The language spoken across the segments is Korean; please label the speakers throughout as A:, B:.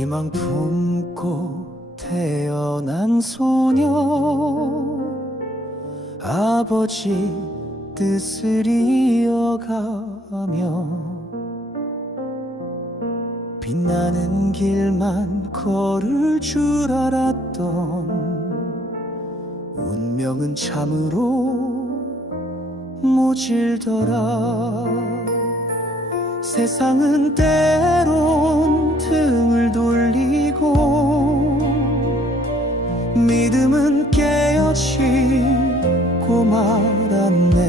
A: 소망 품고 태어난 소녀. 아버지 뜻을 이어가며 빛나는 길만 걸을 줄 알았던 운명은 참으로 모질더라. 세상은 때론 등을 돌 믿음은 깨어지고 말았네.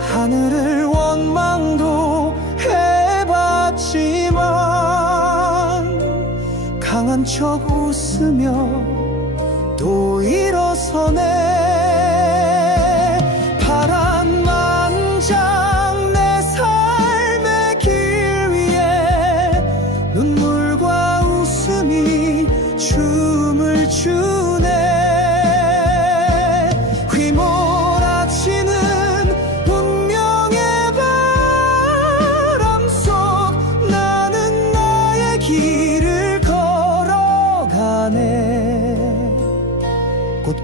A: 하늘을 원망도 해봤지만 강한 척 웃으며 또 일어서네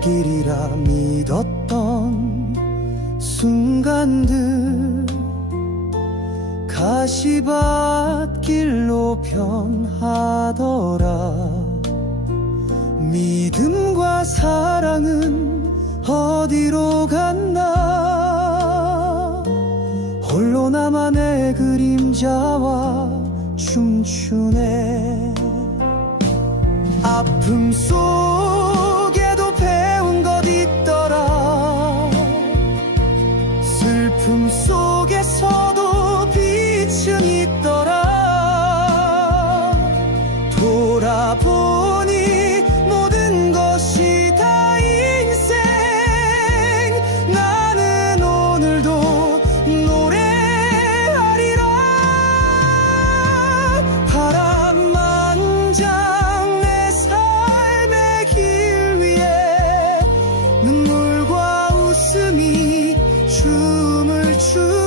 A: 길이라 믿었던 순간들 가시밭길로 변하더라. 믿음과 사랑은 어디로 갔나? 홀로 나만의 그림자와 춤추네. 아픔 속 속에서도 빛은 있더라. 돌아보니 모든 것이 다 인생. 나는 오늘도 노래하리라. 바람만장 내 삶의 길 위에 눈물과 웃음이 춤을 추